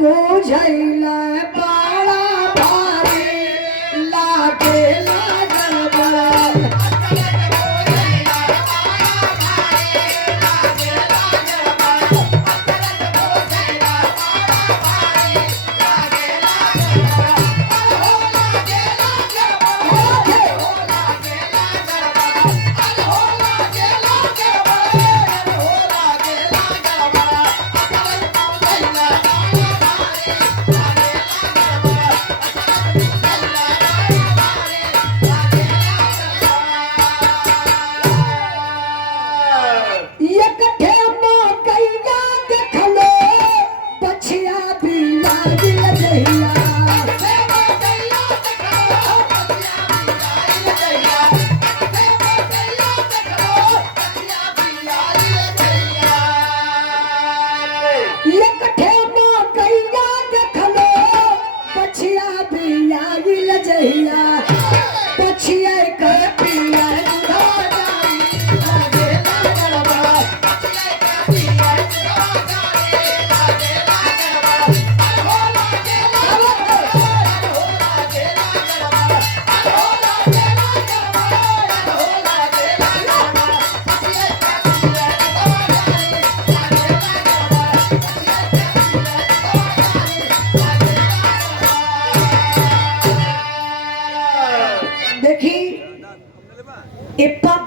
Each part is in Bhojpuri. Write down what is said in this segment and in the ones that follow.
बुझैला बड़ा भारी लागेला गड़बड़।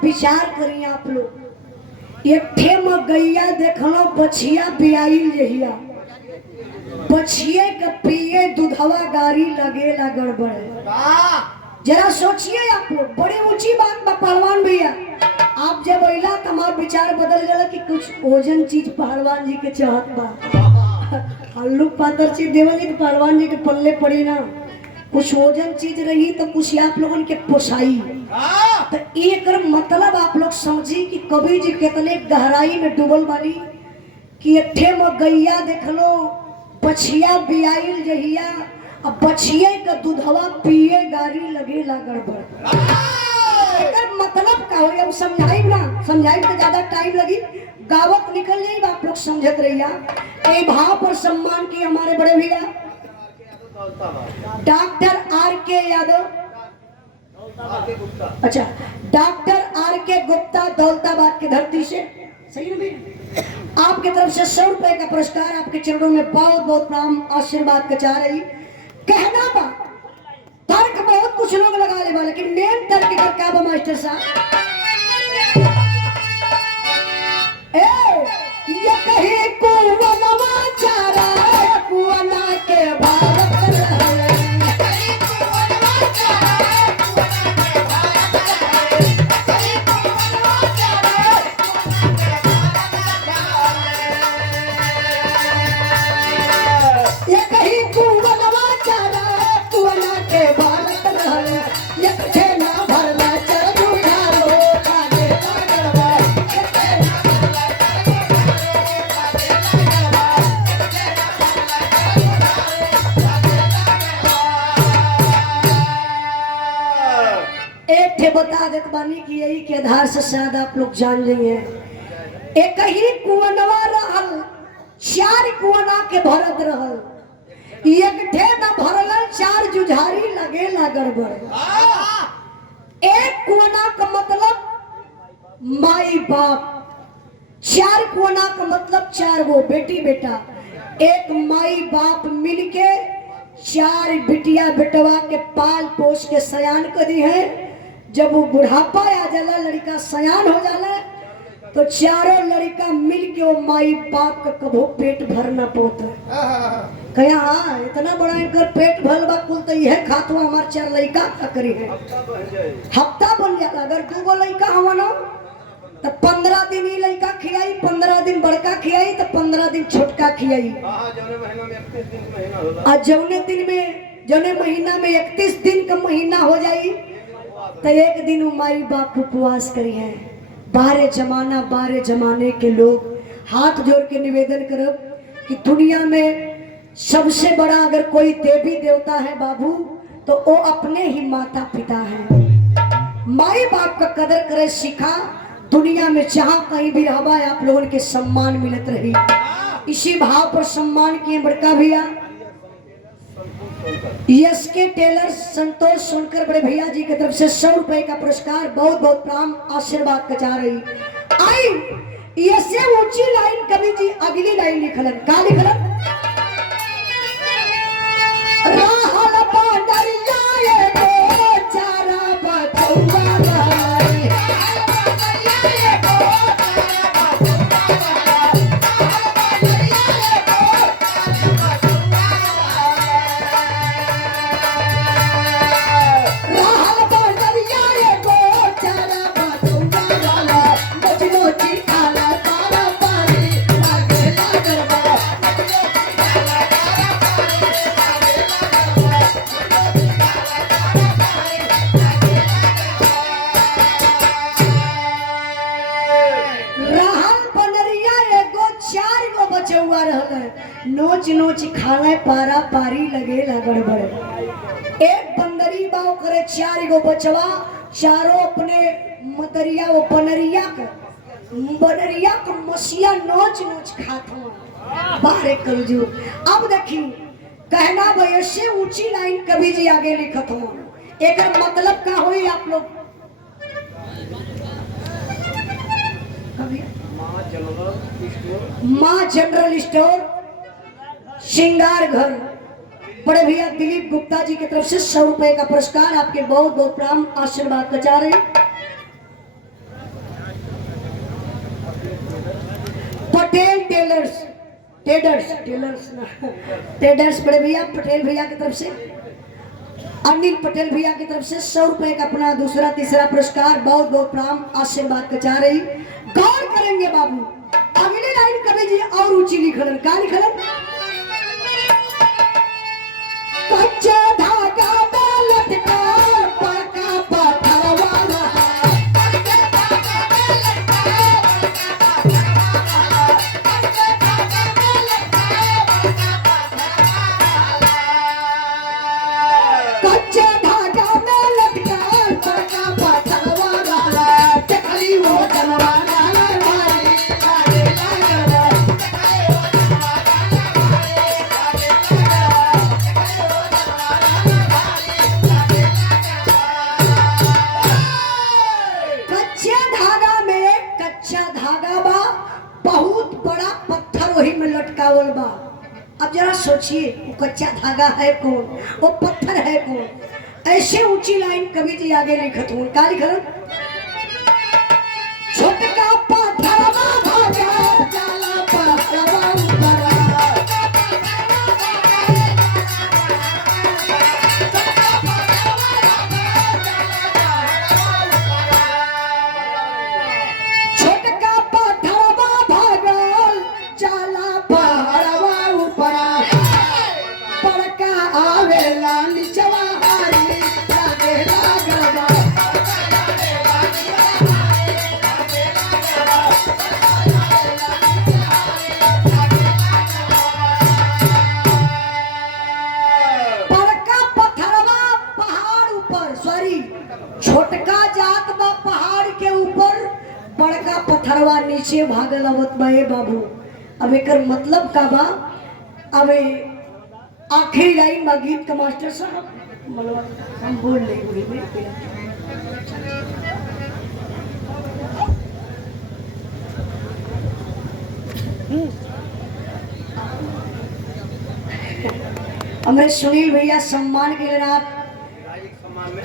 विचार करिए आप लोग, एक ठेम गैया देखलो बछिया बियाइल जहिया, बछिए के पिए दूधवा गारी लगेला गड़बड़। जरा सोचिए आप लोग, बड़ी ऊंची बात बा पहलवान भैया। आप जब अइला तो हमारा विचार बदल गया कि कुछ ओजन चीज पहलवान जी के चाहत बा। हल्लू पातर चीज देवल जी तो पहलवान जी के पल्ले पड़ी ना, कुछ ओजन चीज रही तो कुछ आप लोगों के पोसाई। तो एक मतलब आप लोग समझी कि कवि जी कितने गहराई में डूबल बानी कि एठे में गैया देख लो बछिया बियाइल जहिया, अब बछिए का दूधवा पिए गारी लगेला गड़बड़। मतलब का हो, अब समझाई ना, समझाई तो ज्यादा टाइम लगी, गावत निकल जाए आप लोग समझत रहिया। ए भाव पर सम्मान की हमारे बड़े भैया डॉक्टर आर के यादव, अच्छा डॉक्टर आर के गुप्ता दौलताबाद की धरती से, सही है भैया। आपकी तरफ से 100 रुपए का पुरस्कार आपके चरणों में बहुत बहुत प्रणाम आशीर्वाद का चाह रही। कहना बा तर्क बहुत कुछ लोग लगा ले, लेकिन मेन तर्क का क्या बा मास्टर साहब, ये कहीं कुवनवा चारा कुवना के भारत बता देत बानी कि यही के आधार से शायद आप लोग जान जाइए। एक ही कुवनवा रहल, 4 कुवना के भरत रहल, एक ठे न भरल 4 जुझारी लगेला गड़बड़। एक कुवना का मतलब माई बाप, 4 कुवना का मतलब 4 गो बेटी बेटा। एक माई बाप मिलके 4 बिटिया बेटवा के पाल पोस के सयान करी है। जब वो बुढ़ापा आ जाला, लड़का सयान हो जाला, तो चारों लड़का मिल के वो माई बाप का कभो पेट भरना पोता कया। हाँ इतना बड़ा इनकर पेट भर बा कुल, तो यह खातवा हमार 4 लड़का का करी है, हफ्ता बन जाला। अगर 2 गो लड़का हवा ना तो 15 दिन ही लड़का खियाई, 15 दिन बड़का खियाई, तो 15 दिन छोटका खियाई। और जौने महीना में 31 दिन का महीना हो जाई तो एक दिन माई बाप उपवास करी है। 12 जमाने के लोग हाथ जोड़ के निवेदन करो कि दुनिया में सबसे बड़ा अगर कोई देवी देवता है बाबू, तो वो अपने ही माता पिता है। माई बाप का कदर करे सीखा, दुनिया में जहाँ कहीं भी रहा आप लोगों के सम्मान मिलत रही। इसी भाव पर सम्मान किए बड़का भैया यस के टेलर संतोष सोनकर बड़े भैया जी की तरफ से 100 रुपए का पुरस्कार, बहुत बहुत प्रणाम, आशीर्वाद का चाह रही। आई इससे ऊंची लाइन कवि जी अगली लाइन लिखलन, का लिखलन? राहल बादरिया एगो चारा बचौआ रहल। नोच नोच खाना पारा पारी लगे गड़बड़। एक बंदरी बाव करे 4 गो बचवा, चारों अपने मतरिया वो बनरिया का मसिया नोच नोच खात हुआ बारे कर जो। अब देखी कहना वैसे ऊंची लाइन कवि जी आगे लिखत हुआ, एक मतलब का हुई आप लोग? माँ जनरल स्टोर श्रृंगार घर, बड़े भैया दिलीप गुप्ता जी की तरफ से 100 रुपए का पुरस्कार, आपके बहुत बहुत प्रणाम, आशीर्वाद का चाह रहे। पटेल टेलर्स बड़े भैया पटेल भैया की तरफ से, अनिल पटेल भैया की तरफ से 100 रुपए का अपना दूसरा तीसरा पुरस्कार, बहुत बहुत प्रणाम, आशीर्वाद का चाह रही। गौर करेंगे बाबू, अगली लाइन कवि जी और ऊंची लिखलन, का लिखलन? कच्चा धागा में लटका पका पत्थरवा रहा। कच्चा धागा में लटका पका पत्थरवा रहा। चकली वो जनवा लटकावल बा। अब जरा सोचिए वो कच्चा धागा है कौन, वो पत्थर है कौन? ऐसे ऊंची लाइन कवि जी आगे लिखत हूँ, का लिखत? छोटका पत्थरवा धागा जाला पत्थरवा ऊपर। छोटका पत्थरवा भागल जाला पहाड़वा ऊपर। बड़का आवेला निचवा हारी लागे लागलवा। बड़का पत्थरवा पहाड़ ऊपर, सॉरी छोटका जात बा पहाड़ के ऊपर, बड़का पत्थरवा नीचे भागल आवत बा। ए बाबू अब एकर मतलब का बा? अब आखिरी लाइन बा गीत का मास्टर साहब, मतलब हम बोल ले हमारे सुनील भैया सम्मान के लिए आप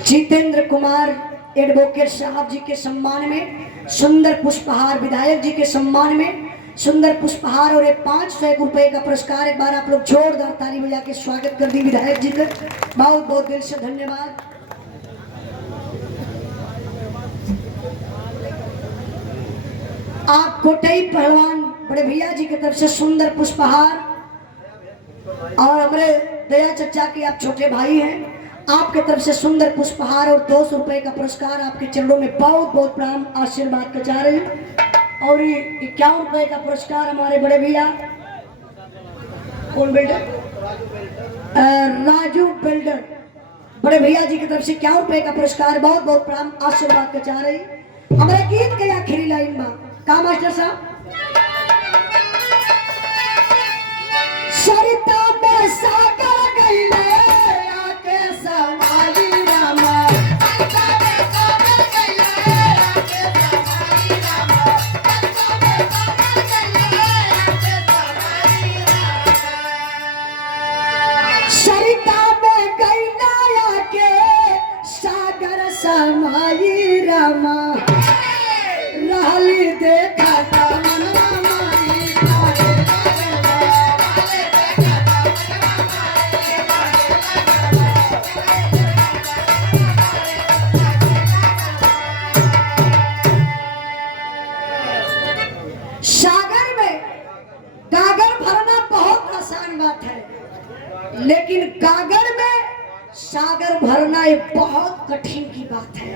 जितेंद्र कुमार एडवोकेट साहब जी के सम्मान में सुंदर पुष्पहार, विधायक जी के सम्मान में सुंदर पुष्पहार और 500 रुपए का पुरस्कार। एक बार आप लोग जोरदार ताली बजा के स्वागत कर दी विधायक जी का, बहुत बहुत दिल से धन्यवाद। आप कोटई पहलवान बड़े भैया जी की तरफ से सुंदर पुष्पहार, और हमारे दया चचा के आप छोटे भाई हैं, आपके तरफ से सुंदर पुष्पहार और 200 रुपए का पुरस्कार, आपके चरणों में बहुत बहुत प्रणाम, आशीर्वाद का चाह रहे हैं। और 51 रुपए का पुरस्कार हमारे बड़े भैया कौन बिल्डर, राजू बिल्डर बड़े भैया जी की तरफ से 51 रुपए का पुरस्कार, बहुत बहुत प्रणाम, आशीर्वाद का चाह रही। हमारे गीत के आखिरी लाइन में का मास्टर साहब? सरिता में सागर गईले माई रामा रहली देखा था मनवा माई सागर में गागर भरना बहुत आसान बात है, लेकिन गागर में सागर भरना एक बहुत कठिन की बात है।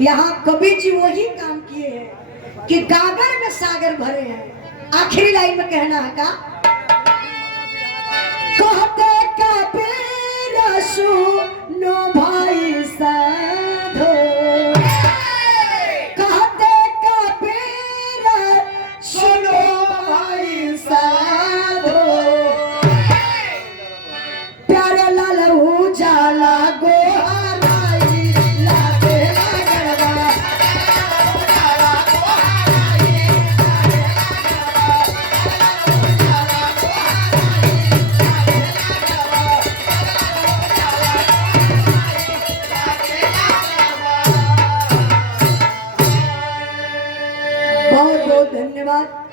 यहाँ कबीर जी वही काम किए हैं कि गागर में सागर भरे हैं। आखिरी लाइन में कहना है का